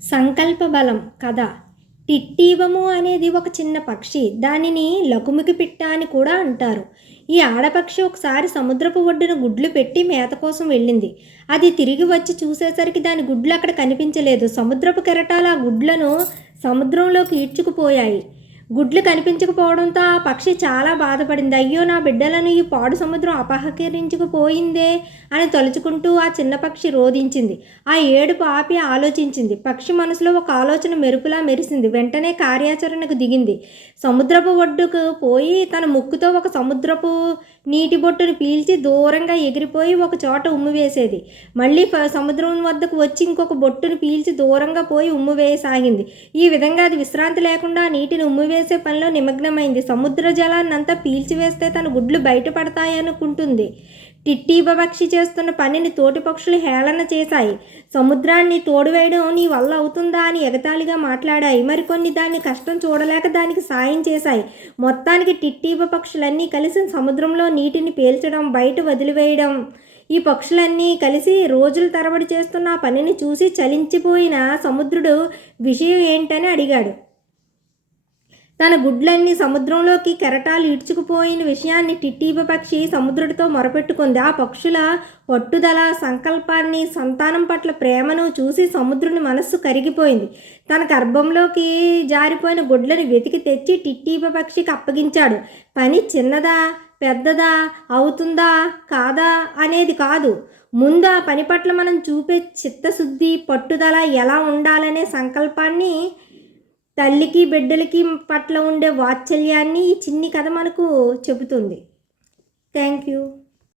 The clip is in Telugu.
సంకల్ప బలం కథ. టిట్టీవము అనేది ఒక చిన్న పక్షి. దానిని లకుమికి పిట్ట అని కూడా అంటారు. ఈ ఆడపక్షి ఒకసారి సముద్రపు ఒడ్డున గుడ్లు పెట్టి మేత కోసం వెళ్ళింది. అది తిరిగి వచ్చి చూసేసరికి దాని గుడ్లు అక్కడ కనిపించలేదు. సముద్రపు కెరటాలు ఆ గుడ్లను సముద్రంలోకి ఈడ్చుకుపోయాయి. గుడ్లు కనిపించకపోవడంతో ఆ పక్షి చాలా బాధపడింది. అయ్యో, నా బిడ్డలను ఈ పాడు సముద్రం అపహరించుకుపోయిందే అని తలుచుకుంటూ ఆ చిన్న పక్షి రోదించింది. ఆ ఏడుపు ఆపి ఆలోచించింది. పక్షి మనసులో ఒక ఆలోచన మెరుపులా మెరిసింది. వెంటనే కార్యాచరణకు దిగింది. సముద్రపు ఒడ్డుకు పోయి తన ముక్కుతో ఒక సముద్రపు నీటి బొట్టును పీల్చి దూరంగా ఎగిరిపోయి ఒక చోట ఉమ్ము వేసేది. మళ్ళీ సముద్రం వద్దకు వచ్చి ఇంకొక బొట్టును పీల్చి దూరంగా పోయి ఉమ్ము వేయసాగింది. ఈ విధంగా అది విశ్రాంతి లేకుండా నీటిని ఉమ్ము వేసే పనిలో నిమగ్నమైంది. సముద్ర జలాన్నంతా పీల్చివేస్తే తన గుడ్లు బయటపడతాయనుకుంటుంది. టిట్టీబ పక్షి చేస్తున్న పనిని తోటి పక్షులు హేళన చేశాయి. సముద్రాన్ని తోడువేయడం నీ వల్ల అవుతుందా అని ఎగతాళిగా మాట్లాడాయి. మరికొన్ని దాన్ని కష్టం చూడలేక దానికి సాయం చేశాయి. మొత్తానికి టిట్టీబ పక్షులన్నీ కలిసి సముద్రంలో నీటిని పీల్చడం, బయట వదిలివేయడం, ఈ పక్షులన్నీ కలిసి రోజుల తరబడి చేస్తున్న ఆ పనిని చూసి చలించిపోయిన సముద్రుడు విషయం ఏంటని అడిగాడు. తన గుడ్లన్నీ సముద్రంలోకి కెరటాలు ఈడ్చుకుపోయిన విషయాన్ని టిట్టీబ పక్షి సముద్రుడితో మొరపెట్టుకుంది. ఆ పక్షుల పట్టుదల, సంకల్పాన్ని, సంతానం పట్ల ప్రేమను చూసి సముద్రుని మనస్సు కరిగిపోయింది. తన గర్భంలోకి జారిపోయిన గుడ్లను వెతికి తెచ్చి టిట్టీబ పక్షికి అప్పగించాడు. పని చిన్నదా పెద్దదా, అవుతుందా కాదా అనేది కాదు, ముందు ఆ పని పట్ల మనం చూపే చిత్తశుద్ధి, పట్టుదల ఎలా ఉండాలనే సంకల్పాన్ని, తల్లికి బిడ్డలకి పట్ల ఉండే వాత్సల్యాన్ని ఈ చిన్ని కథ మనకు చెబుతుంది. Thank you.